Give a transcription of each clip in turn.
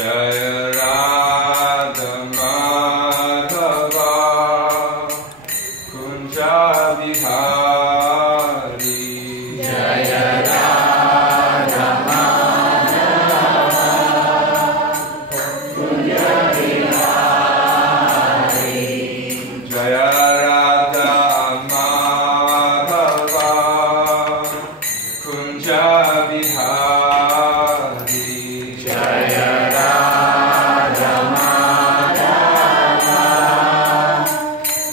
Jaya Radha Madhava Kunja Bihari. Jaya Radha Madhava Kunja Bihari. Jaya Radha Madhava Kunja Bihari. Jaya Radha Madhava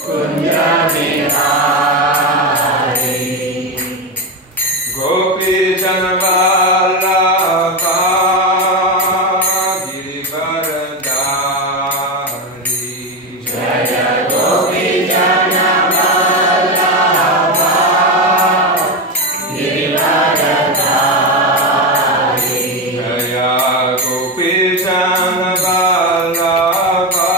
Kunja Bihari. Gopi Jana Vallabha Girivaradari. Jaya Gopi Jana Vallabha Girivaradari. Jaya Gopi Jana Vallabha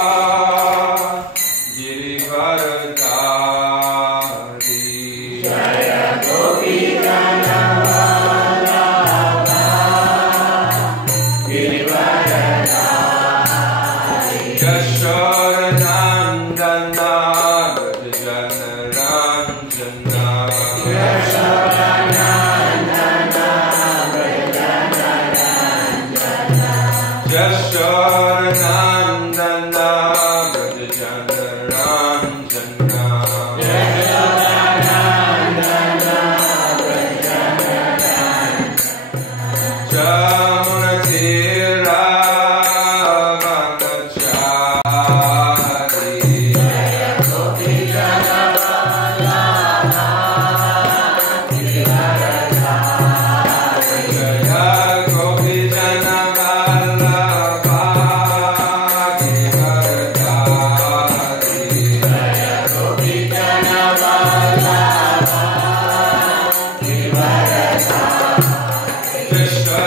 Girivaradari. Jaya Gopi Jana Vallabha Girivaradari. Yashoda Nandana Vrajana Ranjana. Yashoda Nandana Vrajana Ranjana. Yashoda Nandana Vrajana Ranjana. Yashoda Nandana Vrajana Ranjana. Jamuna Tira Vanachari. Jaya Gopi Jana Vallabha Girivaradari. Jaya Gopi Jana Vallabha Girivaradari. Jaya Gopi Jana Vallabha Girivaradari. Krishna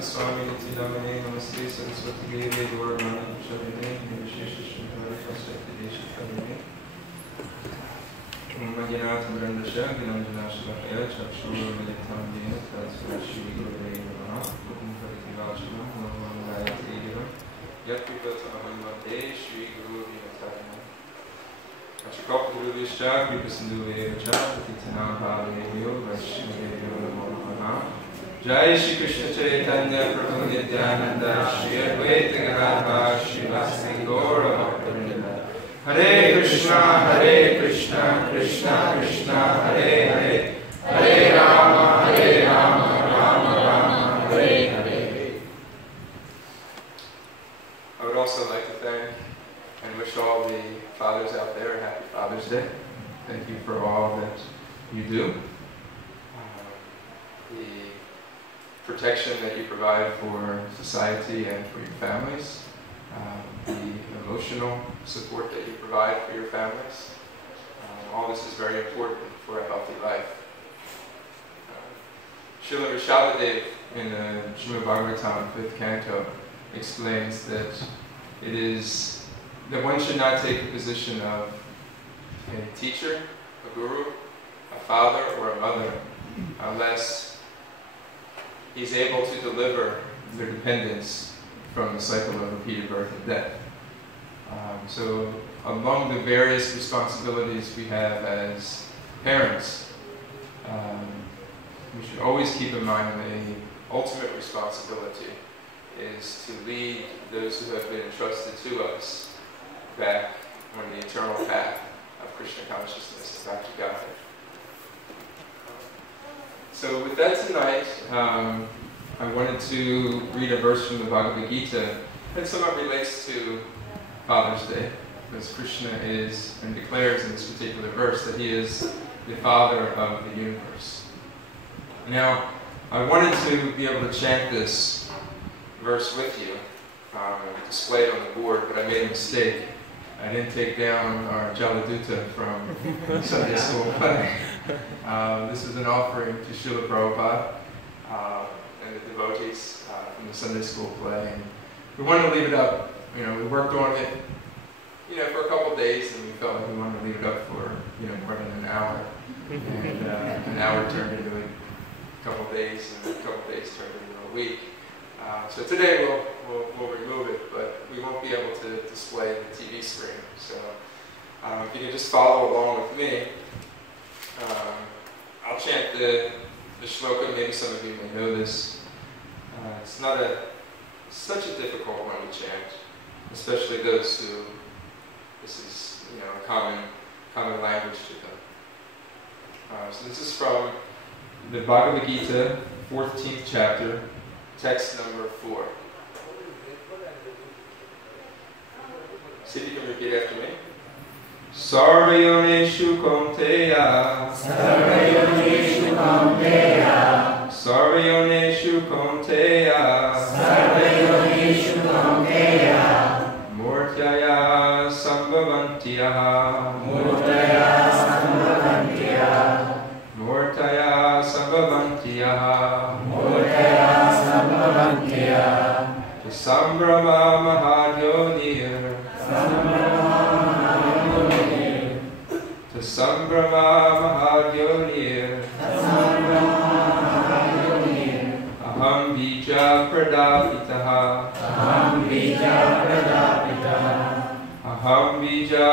Bhakti Swami Niti Namane Namaste Saraswati Devi Gauramanam Shabine Vishesha Shantari Fasati Desha Kamine Madhyanath Brandasha Ginanjanashlakaya Chakshura Militam Dina Tatsurashi Gurave Namaha Lukum Paritivachana Namaha Gayatri Diva Yatripata Ahamate Shri Guru Vinatayana Achikop Guru Vishta Kripasindu Evacha Patitanam Bhavanevyo Vaishnaveyo Namo Namaha Jai Shri Krishna Chaitanya Prabhu Nityananda Shri Advaita Gadadhar Srivasadi Gaura Bhaktivinoda Hare Krishna, Krishna Krishna, Hare Hare, Hare Rama, Rama Rama, Hare Hare. I would also like to thank and wish all the fathers out there a happy Father's Day. Thank you for all that you do. The protection that you provide for society and for your families. The emotional support that you provide for your families. All this is very important for a healthy life. Srila Rishabhadev in the Srimad Bhagavatam 5th canto explains that it is that one should not take the position of a teacher, a guru, a father, or a mother unless he's able to deliver their dependents from the cycle of repeated birth and death. So among the various responsibilities we have as parents, we should always keep in mind the ultimate responsibility is to lead those who have been entrusted to us back on the eternal path of Krishna consciousness, back to Godhead. So with that tonight, I wanted to read a verse from the Bhagavad Gita that somewhat relates to Father's Day, because Krishna is and declares in this particular verse that he is the Father of the universe. Now, I wanted to be able to chant this verse with you, displayed on the board, but I made a mistake. I didn't take down our Jaladuta from Sunday school play. This is an offering to Srila Prabhupada and the devotees from the Sunday school play. And we wanted to leave it up. We worked on it, for a couple of days, and we felt like we wanted to leave it up for, more than an hour. And an hour turned into a couple of days, and a couple of days turned into a week. So today we'll remove it, but we won't be able to display the TV screen. So if you can just follow along with me, I'll chant the shloka. Maybe some of you may know this. It's not such a difficult one to chant, especially those who this is a common language to them. So this is from the Bhagavad Gita, 14th chapter, text number 4. See if you can repeat after me. Sarvayoneshu Kaunteya, Sarvayoneshu Kaunteya, Sarvayoneshu Kaunteya, Sarvayoneshu Kaunteya, Murtaya Sambhavantiyaha, Murtaya Sambhavantiyaha, Murtaya Sambhavantiyaha, Murtaya Sambhavantiyaha, Sambrama Mahadhyonir, Sambrama Mahadhyonir, Aham Bija Pradapitaha, Aham Bija Pradapitaha, Aham Bija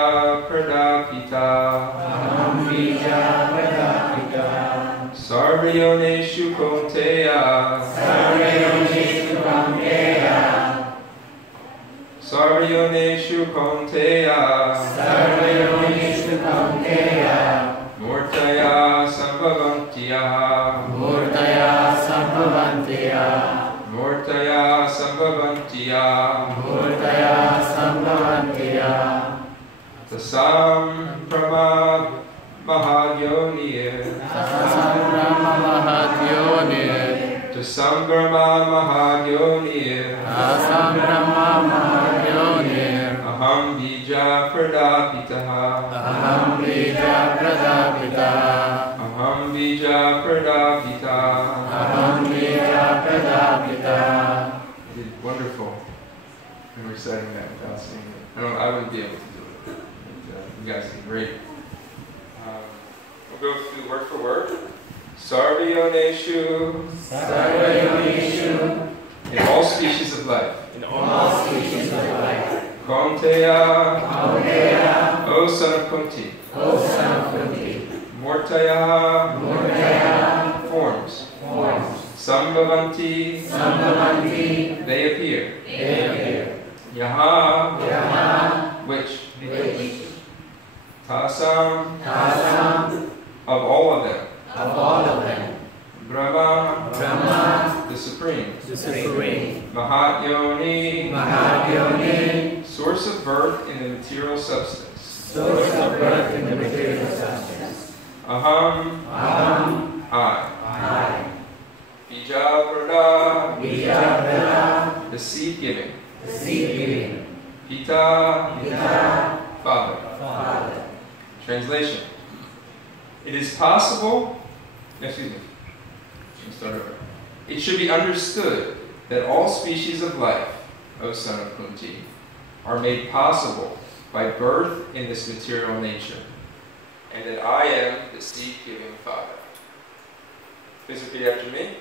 Pradapita, Aham Bija Pradapitaha, Sarvayoneshu Kaunteya, Sarvayoneshu Kaunteya, Sarvayoneshu Kaunteya, Sarvayoneshu Kaunteya, Murtaya Sambhavantiyaha, Murtaya Sambhavantiyaha, Murtaya Sambhavantiyaha, Murtaya Sambhavantiyaha, Tasam Brahma Mahadyonir, Tasam Brahma Mahadyonir, Tasam Brahma Mahadyonir, Tasam Brahma Mahadyonir, Aham Bija Pradapitaha, Aham Bija Pradapitaha, Aham Bija Pradapitaha, Aham Bija Pradapitaha, and reciting that without seeing it. I wouldn't be able to do it. But, you guys did great. We'll go through word for word. Sarvayoneshu. Sarvayoneshu. In all species of life. In all species of life. Kaunteya. Kaunteya. O son of Kunti. O son of Kunti. Murtaya. Murtaya. Forms. Forms. Sambhavanti. Sambhavanti. They appear. They appear. Yaha. Yaha. Which. Which. Tasam. Tasam. Of all of them. Of all of them. Brahma. Brahma. The Supreme. The Supreme. Mahadyoni. Mahadyoni. Source of birth in the material substance. Source of birth in the material substance. Aham. Aham. I. Bijavrata. Bijavrata. The seed giving. The seed giving. Pita. Pita. Father. Father. Translation. It is possible, excuse me, let me start over. It should be understood that all species of life, O son of Kunti, are made possible by birth in this material nature, and that I am the seed-giving Father. Please repeat after me.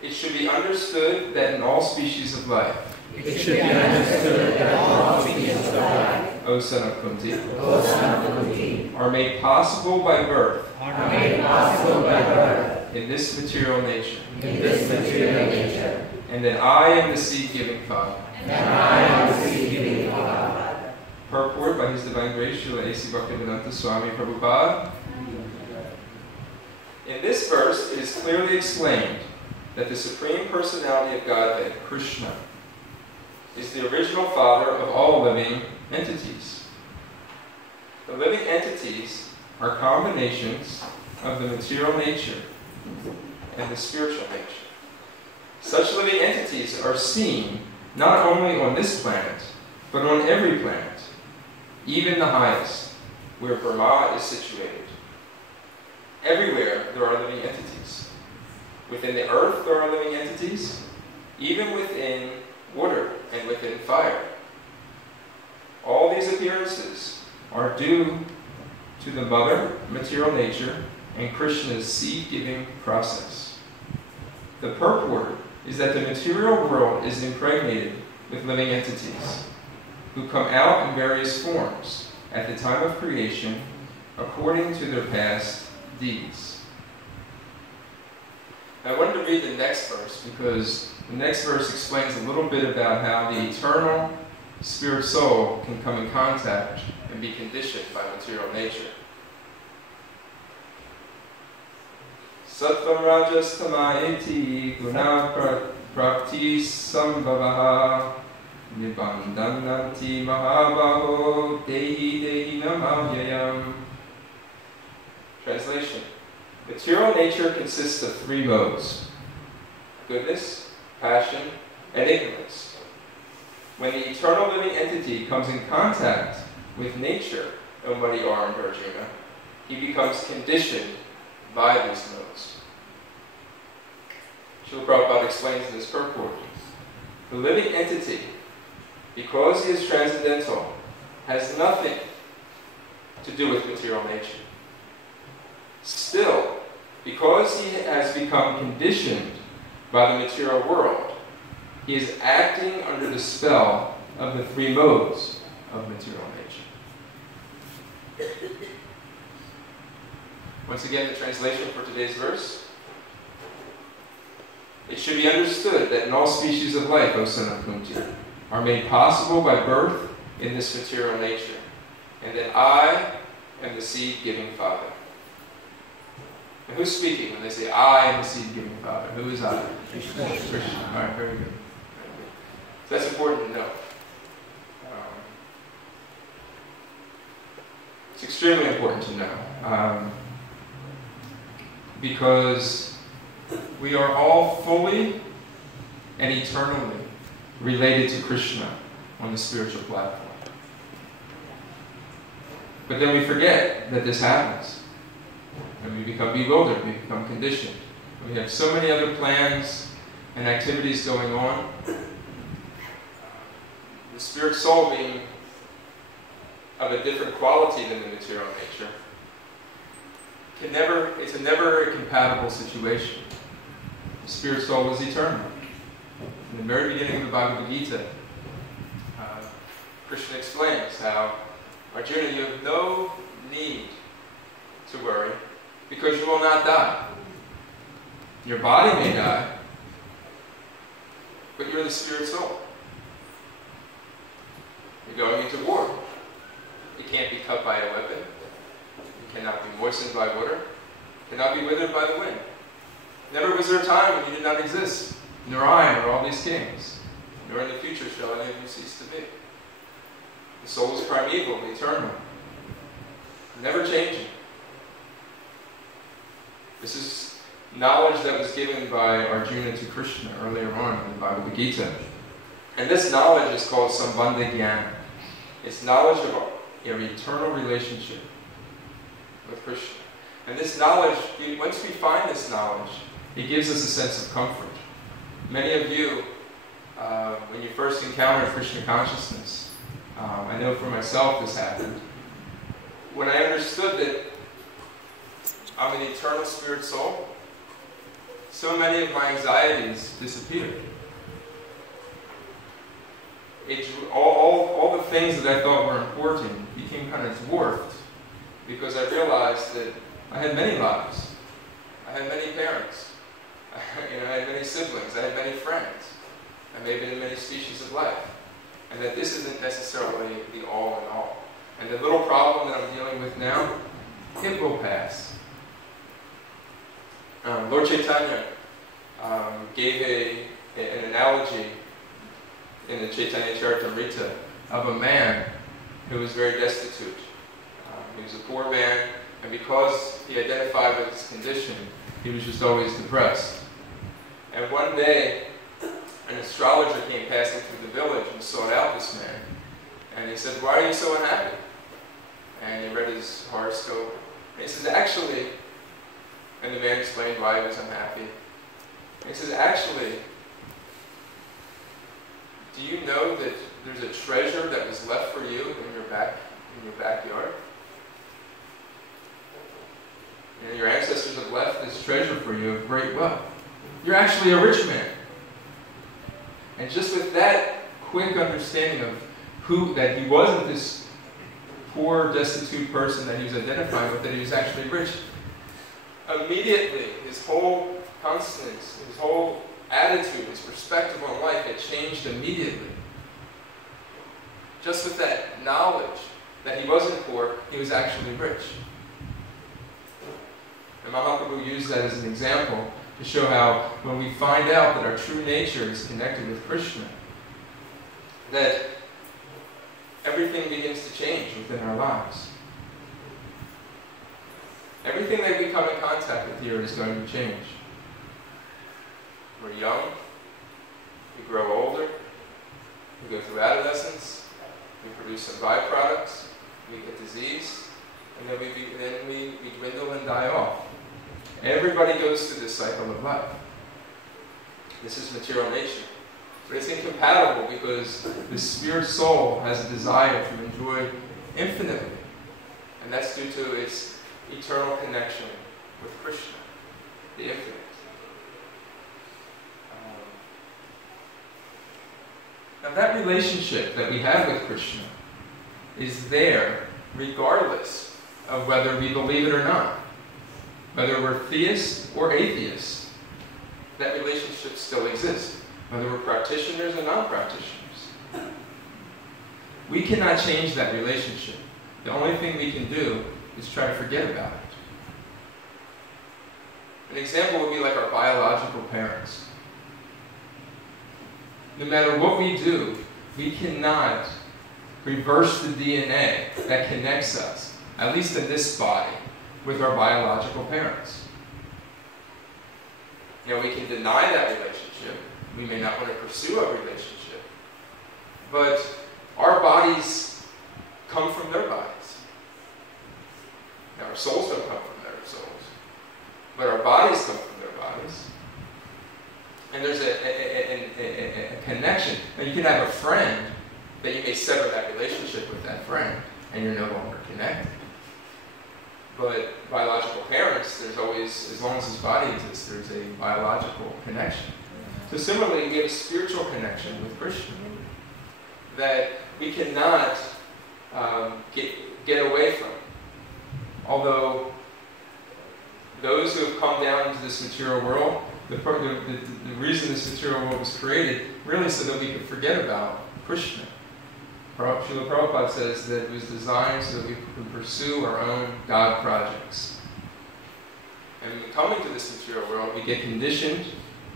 It should be understood that in all species of life, It should be understood that all species of life, O son of Kunti, O son of Kunti, are made possible by birth are made possible by birth in this material nature, in this material nature, and that I am the seed-giving Father. and I am the seed-giving Father. Purport by His Divine Grace, Srila A.C. Bhaktivedanta Swami Prabhupada. In this verse, it is clearly explained that the Supreme Personality of Godhead, Krishna, is the original Father of all living entities. The living entities are combinations of the material nature and the spiritual nature. Such living entities are seen not only on this planet, but on every planet, even the highest, where Brahma is situated. Everywhere there are living entities. Within the earth there are living entities, even within water and within fire. All these appearances are due to the mother, material nature, and Krishna's seed-giving process. The purport is that the material world is impregnated with living entities who come out in various forms at the time of creation according to their past deeds. I wanted to read the next verse because the next verse explains a little bit about how the eternal spirit soul can come in contact and be conditioned by material nature. Sattvam rajas tamaeti guna prakti sambhavaha nibandhananti mahabaho dehi dehi namavyayam. Translation. Material nature consists of three modes: goodness, passion, and ignorance. When the eternal living entity comes in contact with nature, O Muddy R and Arjuna, he becomes conditioned by these modes. Srila Prabhupada explains in this purport, the living entity, because he is transcendental, has nothing to do with material nature. Still, because he has become conditioned by the material world, he is acting under the spell of the three modes of material nature. Once again, the translation for today's verse. It should be understood that in all species of life, O son of Kunti, are made possible by birth in this material nature, and that I am the seed-giving Father. And who's speaking when they say, I am the seed-giving Father? Who is I? Krishna. Krishna. All right, very good. So that's important to know. It's extremely important to know. Because we are all fully and eternally related to Krishna on the spiritual platform. But then we forget that this happens. And we become bewildered, we become conditioned. We have so many other plans and activities going on. The spirit soul being of a different quality than the material nature, it's a never compatible situation. The spirit soul was eternal. In the very beginning of the Bhagavad Gita, Krishna explains how, Arjuna, you have no need to worry because you will not die. Your body may die, but you're the spirit soul. You're going into war. You can't be cut by a weapon. You cannot be moistened by water. You cannot be withered by the wind. Never was there a time when you did not exist, nor I, nor all these kings, nor in the future shall any of you cease to be. The soul is primeval, eternal, never changing. This is knowledge that was given by Arjuna to Krishna earlier on in the Bhagavad Gita. And this knowledge is called Sambandha Jnana. It's knowledge of our eternal relationship with Krishna. And this knowledge, once we find this knowledge, it gives us a sense of comfort. Many of you, when you first encountered Krishna consciousness, I know for myself this happened, when I understood that I'm an eternal spirit soul, so many of my anxieties disappeared. All the things that I thought were important became kind of dwarfed because I realized that I had many lives. I had many parents. I had many siblings. I had many friends. I may have been in many species of life. And that this isn't necessarily the all in all. And the little problem that I'm dealing with now, it will pass. Lord Chaitanya gave an analogy in the Chaitanya Charitamrita of a man who was very destitute. He was a poor man, and because he identified with his condition, he was just always depressed. And one day, an astrologer came passing through the village and sought out this man. And he said, "Why are you so unhappy?" And he read his horoscope. And he says, "Actually," and the man explained why he was unhappy. And he says, "Actually, do you know that there's a treasure that was left for you in your backyard? You know, your ancestors have left this treasure for you of great wealth. You're actually a rich man." And just with that quick understanding of that he wasn't this poor, destitute person that he was identifying with, that he was actually rich, immediately his whole consciousness, his whole attitude, his perspective on life had changed immediately. Just with that knowledge that he wasn't poor, he was actually rich. And Mahaprabhu used that as an example to show how when we find out that our true nature is connected with Krishna, that everything begins to change within our lives. Everything that we come in contact with here is going to change. We're young, we grow older, we go through adolescence, we produce some byproducts, we get disease, and then we dwindle and die off. Everybody goes through this cycle of life. This is material nature. But it's incompatible because the spirit soul has a desire to enjoy infinitely. And that's due to its eternal connection with Krishna, the infinite. Now that relationship that we have with Krishna is there regardless of whether we believe it or not. Whether we're theists or atheists, that relationship still exists. Whether we're practitioners or non-practitioners. We cannot change that relationship. The only thing we can do is try to forget about it. An example would be like our biological parents. No matter what we do, we cannot reverse the DNA that connects us, at least in this body, with our biological parents. Now, we can deny that relationship. We may not want to pursue a relationship. But our bodies come from their bodies. Now, our souls don't come from their souls. But our bodies come from their bodies. And there's a connection. Now, you can have a friend that you may sever that relationship with that friend and you're no longer connected. But biological parents, there's always, as long as this body exists, there's a biological connection. So similarly, we have a spiritual connection with Krishna that we cannot get away from. Although those who have come down into this material world, the reason this material world was created, really so that we could forget about Krishna. Srila Prabhupada says that it was designed so that we could pursue our own God projects. And when coming to this material world, we get conditioned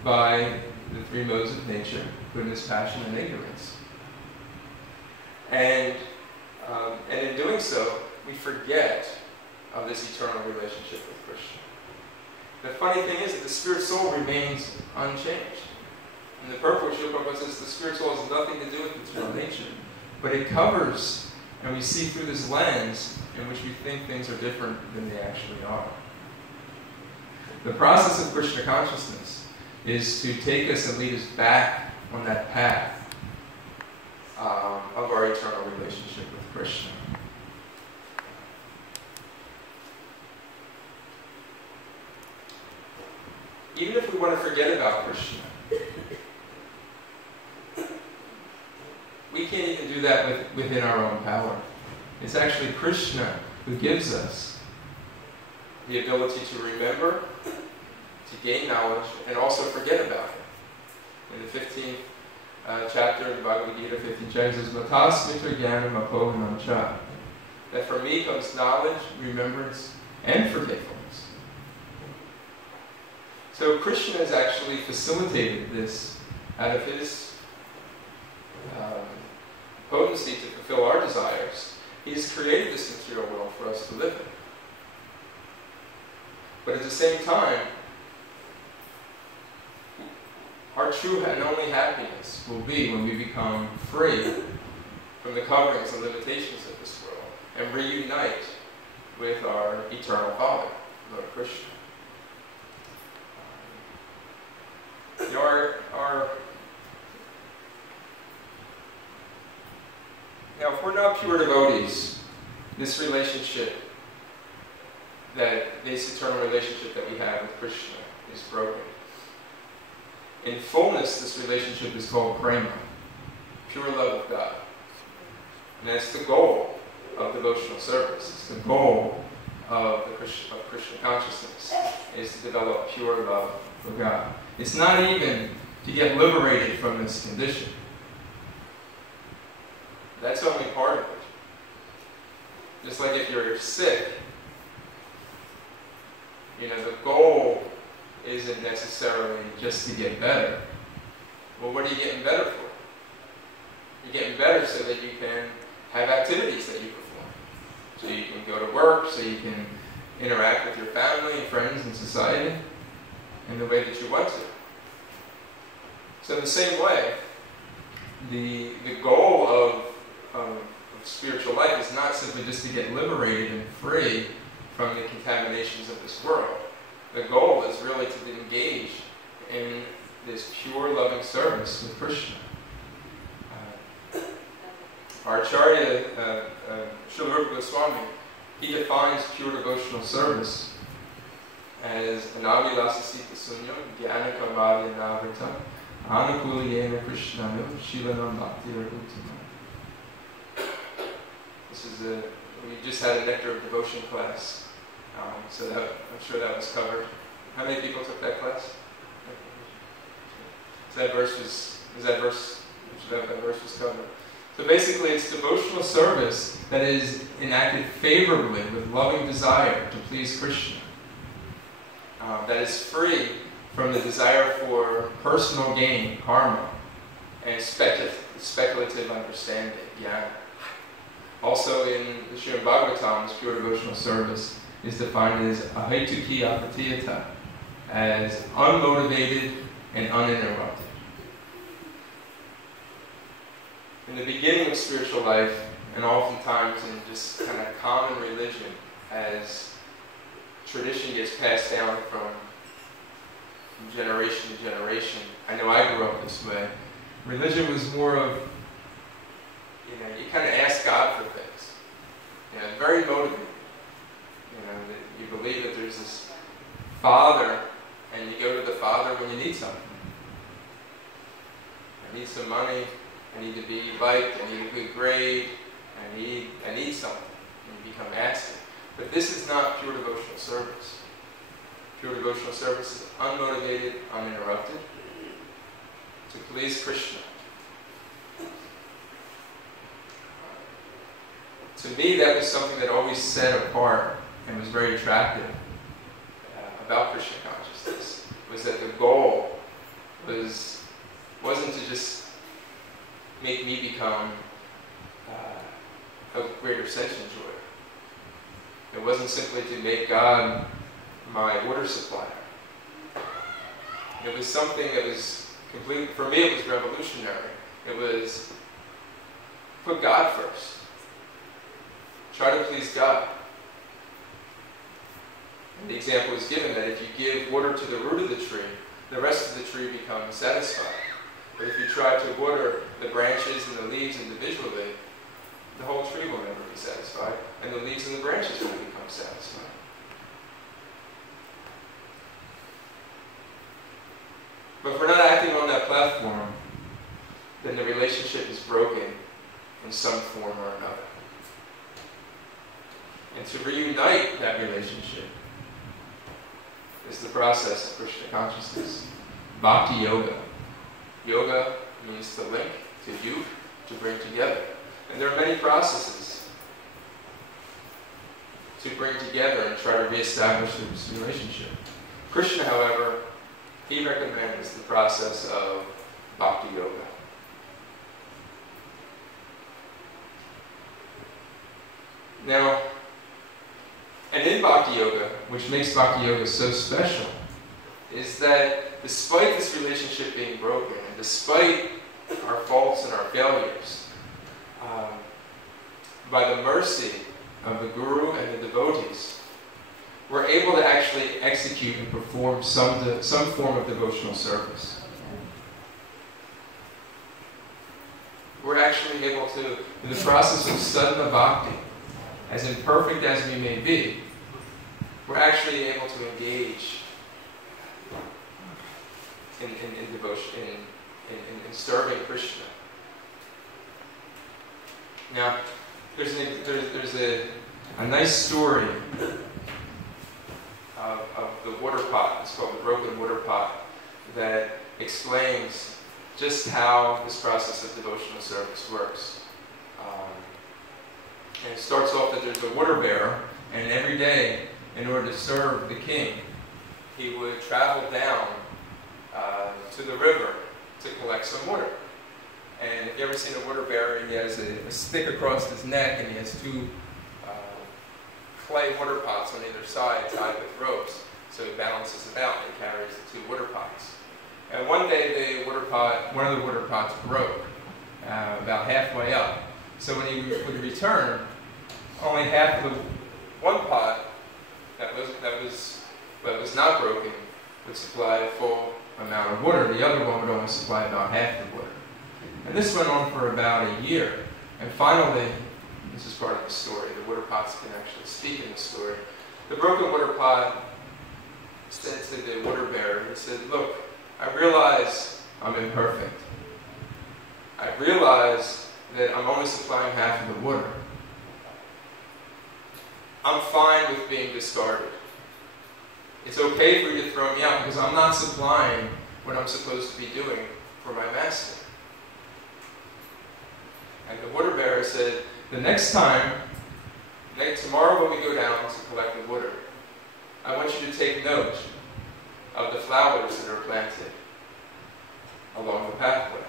by the three modes of nature: goodness, passion, and ignorance. And in doing so, we forget of this eternal relationship with Krishna. The funny thing is that the spirit soul remains unchanged. In the purport, Srila Prabhupada says the spirit soul has nothing to do with material nature, but it covers, and we see through this lens in which we think things are different than they actually are. The process of Krishna consciousness is to take us and lead us back on that path of our eternal relationship with Krishna. Even if we want to forget about Krishna, we can't even do that within our own power. It's actually Krishna who gives us the ability to remember, to gain knowledge, and also forget about it. In the 15th chapter of the Bhagavad Gita, 15th chapter, it says, Matasmita jnanam apohanam cha. That from me comes knowledge, remembrance, and forgetfulness. So Krishna has actually facilitated this out of his potency to fulfill our desires. He has created this material world for us to live in. But at the same time, our true and only happiness will be when we become free from the coverings and limitations of this world and reunite with our eternal Father, Lord Krishna. Now, if we're not pure devotees, this relationship, this eternal relationship that we have with Krishna is broken. In fullness, this relationship is called prema, pure love of God. And that's the goal of devotional service. It's the goal of Krishna consciousness, is to develop pure love for God. It's not even to get liberated from this condition. That's only part of it. Just like if you're sick, the goal isn't necessarily just to get better. Well, what are you getting better for? You're getting better so that you can have activities that you perform. So you can go to work, so you can interact with your family and friends and society in the way that you want to. So in the same way, the goal of spiritual life is not simply just to get liberated and free from the contaminations of this world. The goal is really to engage in this pure loving service with Krishna. Our Acharya, Srila Rupa Goswami, he defines pure devotional service as anavilasasita sunyam jnana kamarya navrita anukuliyena krishnanam shivanam bhaktir uttamam. We just had a Nectar of Devotion class, so I'm sure that was covered. How many people took that class? So that verse was covered. So basically, it's devotional service that is enacted favorably with loving desire to please Krishna. That is free from the desire for personal gain, karma, and speculative understanding, jnana. Also in the Srimad Bhagavatam, this pure devotional service is defined as ahetuki apatiyata, as unmotivated and uninterrupted. In the beginning of spiritual life, and oftentimes in just kind of common religion, as tradition gets passed down from generation to generation, I know I grew up this way, religion was more of very motivated. That you believe that there's this Father, and you go to the Father when you need something. I need some money, I need to be liked, I need a good grade, I need something. And you become asking. But this is not pure devotional service. Pure devotional service is unmotivated, uninterrupted, to please Krishna. To me, that was something that always set apart and was very attractive about Krishna consciousness, was that the goal wasn't to just make me become of greater sense and joy. It wasn't simply to make God my water supplier. It was something that was completely, for me it was revolutionary. It was put God first. Try to please God. And the example is given that if you give water to the root of the tree, the rest of the tree becomes satisfied. But if you try to water the branches and the leaves individually, the whole tree will never be satisfied, and the leaves and the branches will become satisfied. But if we're not acting on that platform, then the relationship is broken in some form or another. And to reunite that relationship is the process of Krishna consciousness. Bhakti yoga. Yoga means to link, to yuk, to bring together. And there are many processes to bring together and try to reestablish this relationship. Krishna, however, he recommends the process of Bhakti yoga. Now, and in Bhakti yoga, which makes Bhakti yoga so special, is that despite this relationship being broken, and despite our faults and our failures, by the mercy of the Guru and the devotees, we're able to actually execute and perform some form of devotional service. We're actually able to, in the process of sadhana bhakti, as imperfect as we may be, we're actually able to engage in devotion, in serving Krishna. Now, there's a nice story of the water pot. It's called the broken water pot, that explains just how this process of devotional service works. And it starts off that there's a water bearer, and every day, in order to serve the king, he would travel down to the river to collect some water. And if you ever seen a water bearer, he has a stick across his neck, and he has two clay water pots on either side tied with ropes, so he balances it out and carries the two water pots. And one day one of the water pots broke about halfway up. So when he would return, only half of the one pot that was not broken would supply a full amount of water. The other one would only supply about half the water. And this went on for about a year. And finally, this is part of the story, the water pots can actually speak in the story. The broken water pot said to the water bearer, he said, "Look, I realize I'm imperfect. I realize that I'm only supplying half of the water. I'm fine with being discarded. It's okay for you to throw me out because I'm not supplying what I'm supposed to be doing for my master." And the water bearer said, tomorrow when we go down to collect the water, I want you to take note of the flowers that are planted along the pathway.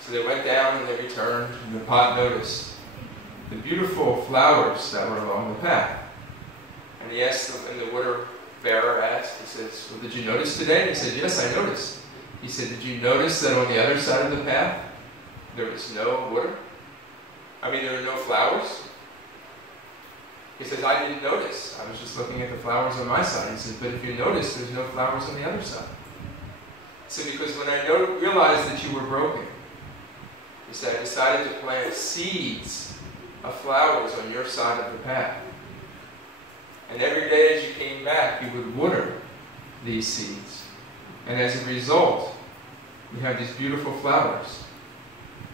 So they went down and they returned, and the pot noticed the beautiful flowers that were along the path. And he asked them, and the water bearer asked, he says, "Well, did you notice today?" And he said, "Yes, I noticed." He said, "Did you notice that on the other side of the path, there was no water? There were no flowers?" He says, "I didn't notice. I was just looking at the flowers on my side." He said, "But if you notice, there's no flowers on the other side." He said, "Because when I realized that you were broken," he said, "I decided to plant seeds of flowers on your side of the path. And every day as you came back, you would water these seeds. And as a result, you have these beautiful flowers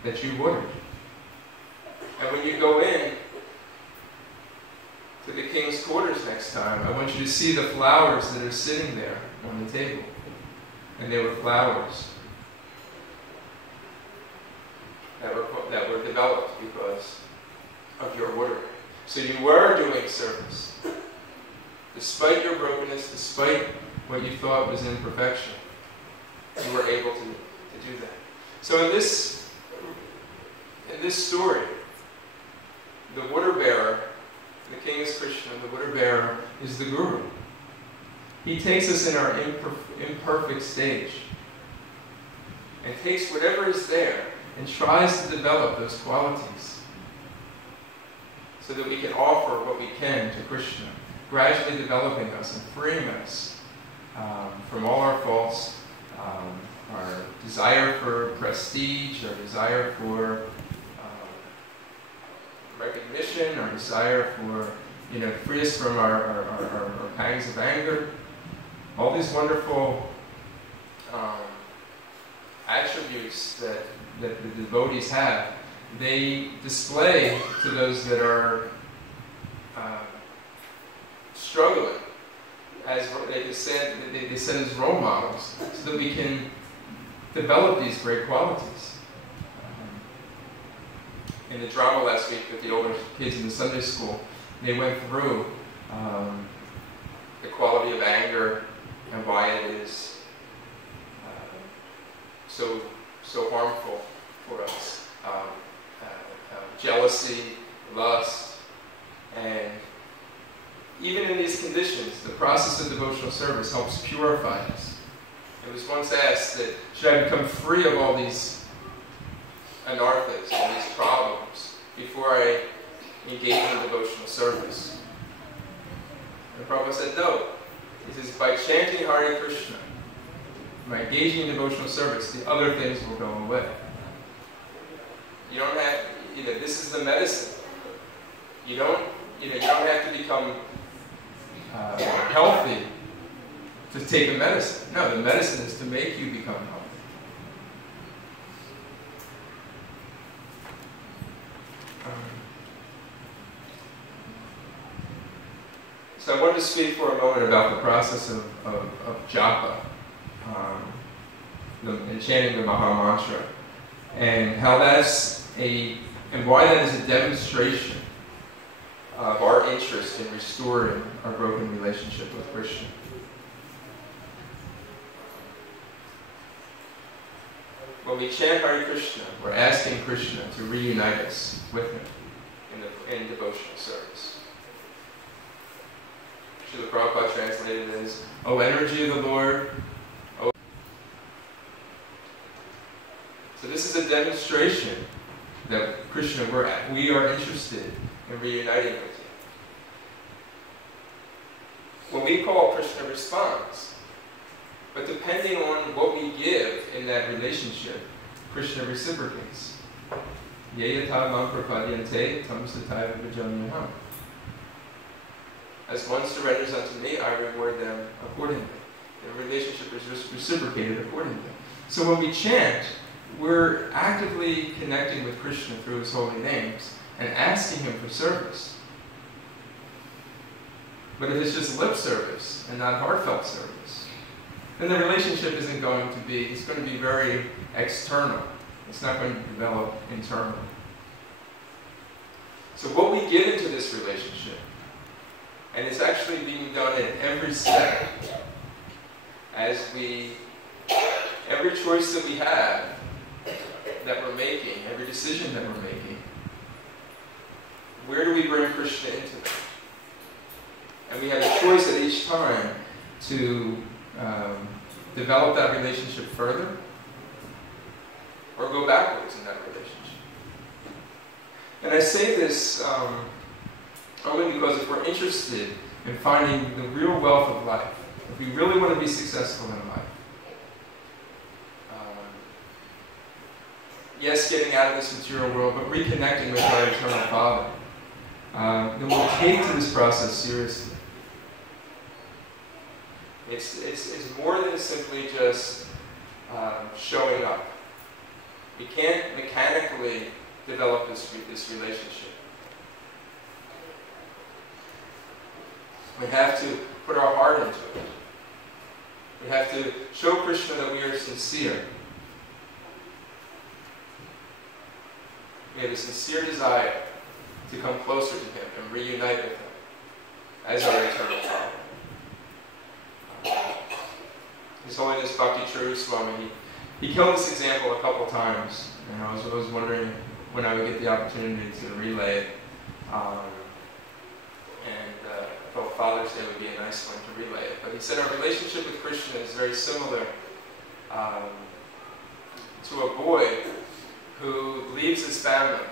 that you watered. And when you go in to the king's quarters next time, I want you to see the flowers that are sitting there on the table. And they were flowers that were developed because of your watering. So you were doing service. Despite your brokenness, despite what you thought was imperfection, you were able to do that. So in this story, the water bearer, the king is Krishna, the water bearer is the guru. He takes us in our imperfect stage and takes whatever is there and tries to develop those qualities so that we can offer what we can to Krishna, gradually developing us and freeing us from all our faults, our desire for prestige, our desire for recognition, our desire for, to free us from our pangs of anger. All these wonderful attributes that the devotees have, they display to those that are struggling, as they said as role models, so that we can develop these great qualities. In the drama last week with the older kids in the Sunday school, they went through the quality of anger and why it is so harmful for us. Jealousy, lust, and even in these conditions, the process of devotional service helps purify us. It was once asked that, should I become free of all these anarthas, all these problems, before I engage in devotional service? And the Prabhupada said, no. He says, by chanting Hare Krishna, by engaging in devotional service, the other things will go away. You don't have, this is the medicine. You don't have to become healthy to take a medicine. No, the medicine is to make you become healthy. So I wanted to speak for a moment about the process of japa, and chanting the Maha Mantra, and how and why that is a demonstration of our interest in restoring our broken relationship with Krishna. When we chant Hare Krishna, we're asking Krishna to reunite us with Him in devotional service. Srila Prabhupada translated it as, O energy of the Lord, O. So this is a demonstration that Krishna, we are interested in reuniting with you. When we call, Krishna responds. But depending on what we give in that relationship, Krishna reciprocates. Yeyata mam prapadyante tam sataiva bhajamyaham. As one surrenders unto me, I reward them accordingly. The relationship is reciprocated accordingly. So when we chant, we're actively connecting with Krishna through His holy names and asking Him for service. But if it's just lip service and not heartfelt service, then the relationship isn't going to be, it's going to be very external. It's not going to develop internally. So what we get into this relationship, and it's actually being done at every step, every choice that we have, that we're making, every decision that we're making, where do we bring Krishna into that? And we have a choice at each time to develop that relationship further or go backwards in that relationship. And I say this only because if we're interested in finding the real wealth of life, if we really want to be successful in life, yes, getting out of this material world, but reconnecting with our eternal Father, then we'll take to this process seriously. It's more than simply just showing up. We can't mechanically develop this relationship. We have to put our heart into it. We have to show Krishna that we are sincere. We have a sincere desire to come closer to Him and reunite with Him as our eternal Father. His Holiness Bhakti Charu Swami, he killed this example a couple times, and I was wondering when I would get the opportunity to relay it. I thought Father's Day would be a nice one to relay it. But he said our relationship with Krishna is very similar to a boy who leaves his family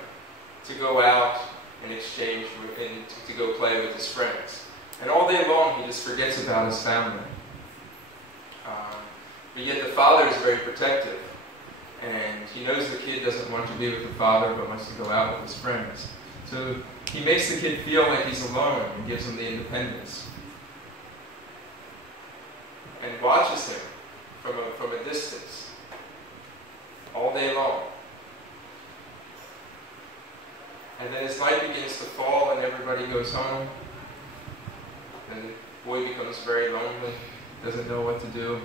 to go out and exchange and to go play with his friends. And all day long he just forgets about his family. But yet the father is very protective. And he knows the kid doesn't want to be with the father but wants to go out with his friends. So he makes the kid feel like he's alone and gives him the independence. And watches him from a distance all day long. And then as night begins to fall and everybody goes home, and the boy becomes very lonely, doesn't know what to do,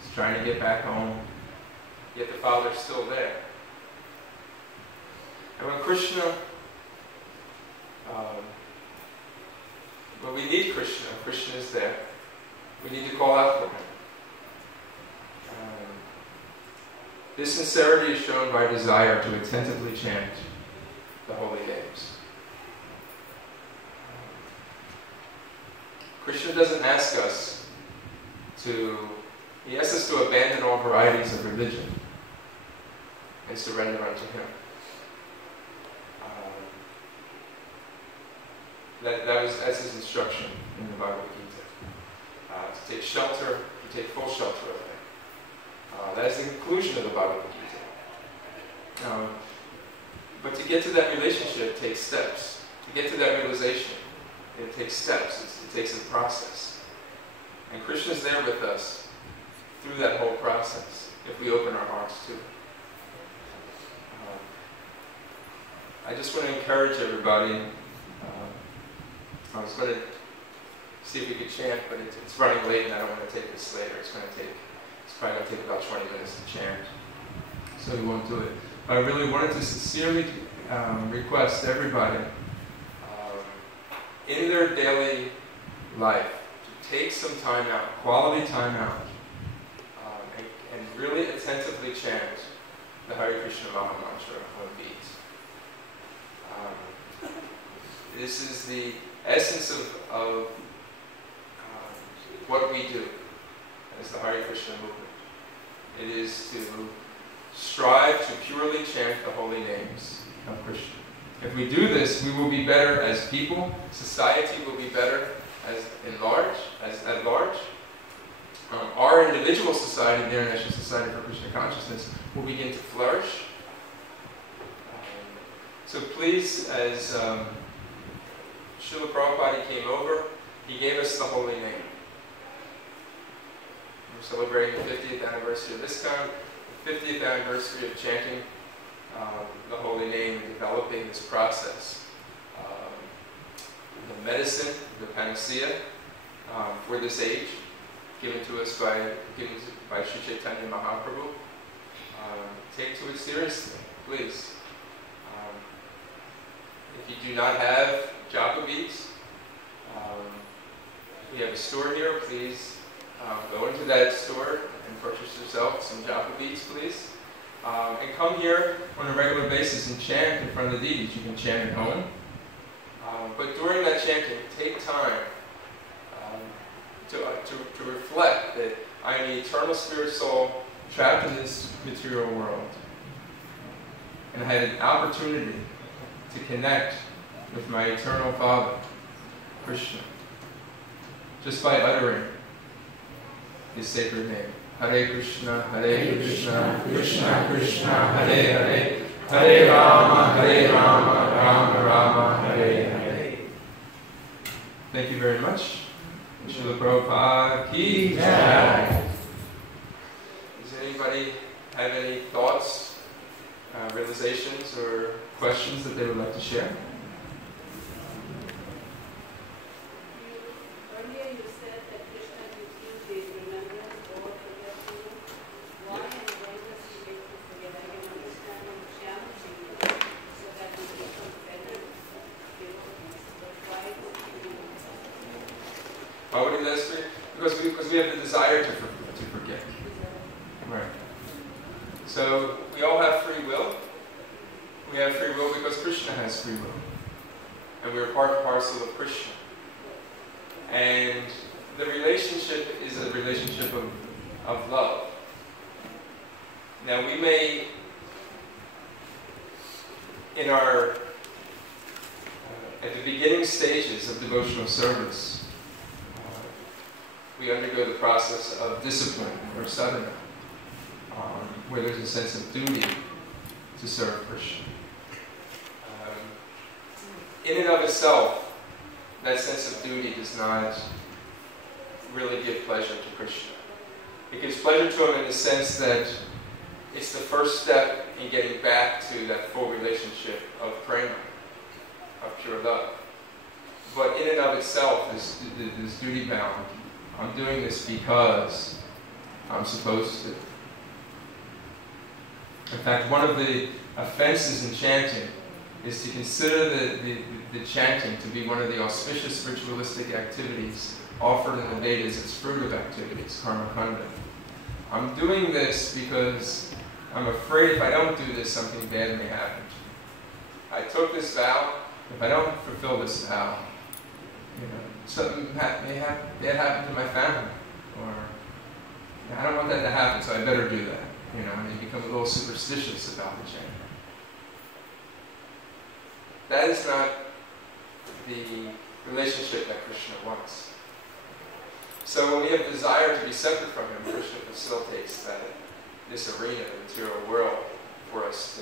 he's trying to get back home, yet the father's still there. And when Krishna, when we need Krishna, Krishna is there, we need to call out for Him. This sincerity is shown by desire to attentively chant the holy names. Krishna doesn't ask us he asks us to abandon all varieties of religion and surrender unto Him. That's His instruction in the Bhagavad Gita. To take shelter, to take full shelter of Him. That is the conclusion of the Bhagavad Gita. But to get to that relationship takes steps. To get to that realization, it takes steps. It takes a process. And Krishna is there with us through that whole process, if we open our hearts to it. I just want to encourage everybody. I was going to see if we could chant, but it's running late and I don't want to take this later. It's probably going to take about 20 minutes to chant. So we won't do it. But I really wanted to sincerely request everybody in their daily life to take some time out, quality time out, and really attentively chant the Hare Krishna Maha Mantra on beat. This is the essence of what we do as the Hare Krishna movement. It is to strive to purely chant the holy names of Krishna. If we do this, we will be better as people. Society will be better at large. Our individual society, the International Society for Krishna Consciousness, will begin to flourish. So please, as Srila Prabhupada came over, he gave us the holy name. We're celebrating the 50th anniversary of ISKCON, the 50th anniversary of chanting the holy name and developing this process. The medicine, the panacea for this age, given to us by Sri Chaitanya Mahaprabhu. Take to it seriously, please. If you do not have japa beads, we have a store here. Please go into that store and purchase yourself some japa beads, please. And come here on a regular basis and chant in front of the deities. You can chant at home. But during that chanting, take time to reflect that I am an eternal spirit soul trapped in this material world. And I had an opportunity to connect with my eternal Father, Krishna, just by uttering His sacred name. Hare Krishna, Krishna Krishna, Hare Hare, Hare Rama, Rama Rama, Hare Hare. Thank you very much. Srila Prabhupada ki Jai. jai. Does anybody have any thoughts, realizations, or questions that they would like to share? Earlier you said that Krishna gives you the remembrance or forgetfulness. Why and when does he make you forget? I can understand in challenging so that we become better devotees. But why does he do that? Why would he let us forget? Because we have the desire to forget. Right. So we all have free will. We have free will because Krishna has free will. And we're part and parcel of Krishna. And the relationship is a relationship of love. Now we may, in our, at the beginning stages of devotional service, we undergo the process of discipline or sadhana, where there's a sense of duty to serve Krishna. In and of itself, that sense of duty does not really give pleasure to Krishna. It gives pleasure to him in the sense that it's the first step in getting back to that full relationship of prema, of pure love. But in and of itself, this duty bound. I'm doing this because I'm supposed to. In fact, one of the offenses in chanting is to consider the chanting to be one of the auspicious ritualistic activities offered in the Vedas as fruitive activities, karma kanda. I'm doing this because I'm afraid if I don't do this, something bad may happen. I took this vow. If I don't fulfill this vow, something may bad happen to my family, or I don't want that to happen, so I better do that. And you become a little superstitious about the chanting. That is not the relationship that Krishna wants. So when we have desire to be separate from him, Krishna facilitates this arena, the material world, for us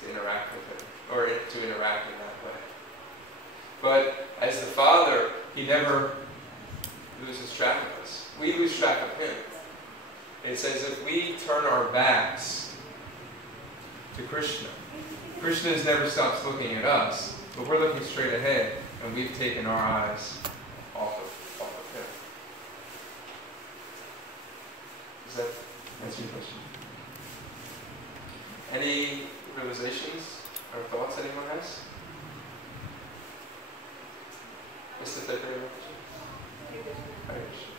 to interact with him, or to interact in that way. But as the Father, he never loses track of us. We lose track of him. It's as if we turn our backs to Krishna. Krishna has never stops looking at us, but we're looking straight ahead, and we've taken our eyes off of him. Does that answer your question? Any realizations or thoughts anyone has? Mr. Thackeray? Hare Krishna.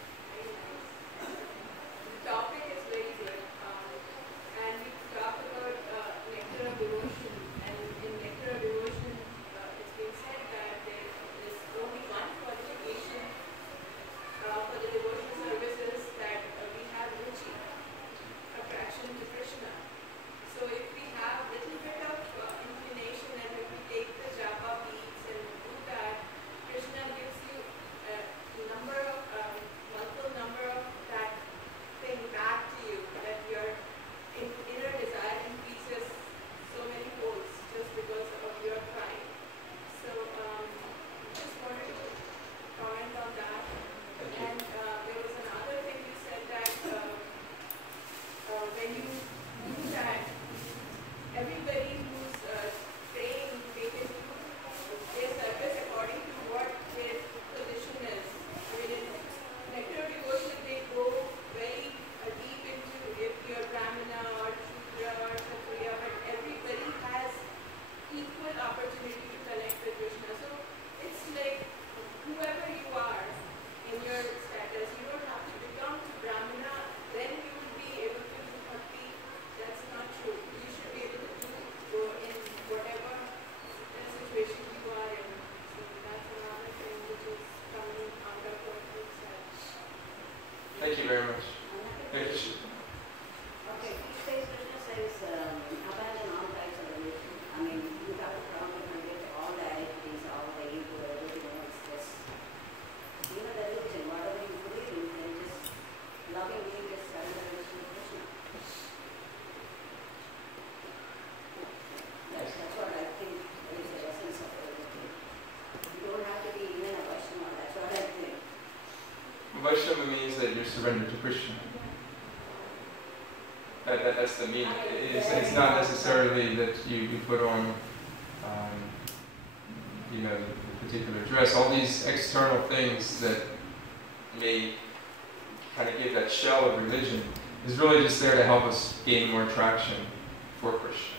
The topic is very good, and we talked about nectar of devotion, and in nectar of devotion, it's been said that there is only one qualification for the devotional services, that we have ruchi, attraction to Krishna. So if we have a little bit of inclination, and if we take the japa beads and do that, Krishna gives you multiple number of that thing back to you, that your inner desire increases so many folds just because of your pride. So just wanted to comment on that. And there was another thing you said, that when you do that, everybody who's praying, they can do their service according to what their position is. I mean, in nectar devotion, they go very deep into if you're Brahmana or Shudra or Kshatriya, but everybody has equal opportunity to connect with Krishna. So it's like whoever you are in your status, you don't have to become to Brahmana, then you will be able to do bhakti. That's not true. You should be able to go in whatever situation you are in. So that's another thing which is coming under what you said. Thank you very much. Hare Krishna. Okay, each phase Krishna says, abandon all types of religion. I mean, you have to come and get all the identities, all the ego, everything else. Just, the religion, whatever you believe in, then just lovingly just surrender to Krishna. That's what I think is the essence of everything. You don't have to be even a Vaishnava surrender to Krishna. That's the meaning. It's not necessarily that you put on, the particular dress. All these external things that may kind of give that shell of religion is really just there to help us gain more traction for Krishna.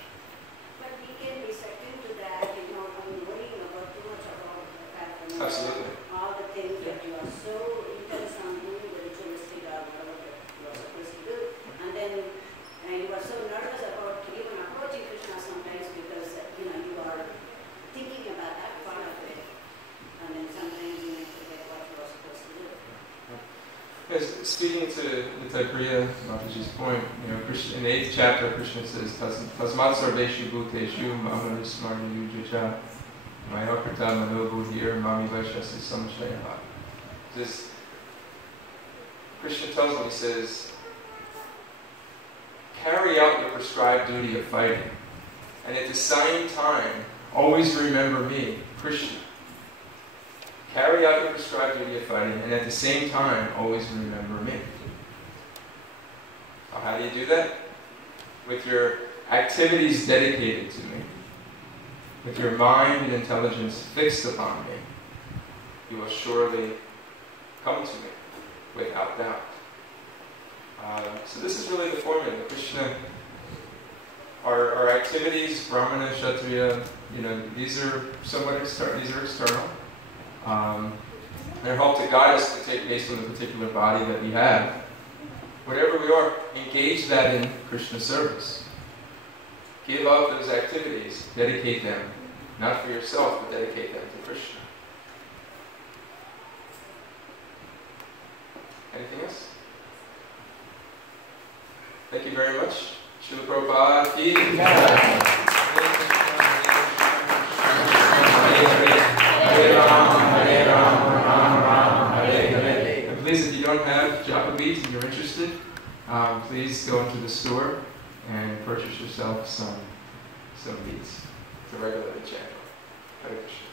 But we can be second to that, worrying about too much about the fact, Absolutely. all the things that you are so intense on doing, the ritualistic or whatever that you are supposed to do, and then you are so nervous about even approaching Krishna sometimes because you are thinking about that part of it, and then sometimes you may forget what you are supposed to do. Yes, speaking to Priya Mataji's point, Krishna, in the 8th chapter, Krishna says, "Tasmat sarveshu bhuteshu mamanismarnu yujacha maya krita manobudhir mami vaishasi samshayah." Krishna tells him, he says, carry out the prescribed duty of fighting, and at the same time, always remember me, Krishna. Carry out your prescribed duty of fighting, and at the same time, always remember me. Now, how do you do that? With your activities dedicated to me, with your mind and intelligence fixed upon me, you will surely come to me without doubt. So this is really the formula. Krishna, our activities, Brahmana, Kshatriya, these are somewhat external. These are external. They're help to guide us to take based on the particular body that we have. Whatever we are, engage that in Krishna service. Give up those activities, dedicate them, not for yourself, but dedicate them to Krishna. Anything else? Thank you very much. Srila Prabhupada ki jai. Hare Ram, Ram, Hare Hare. And please, if you don't have japa beads and you're interested, please go into the store and purchase yourself some beads to regularly chant. Hare Krishna.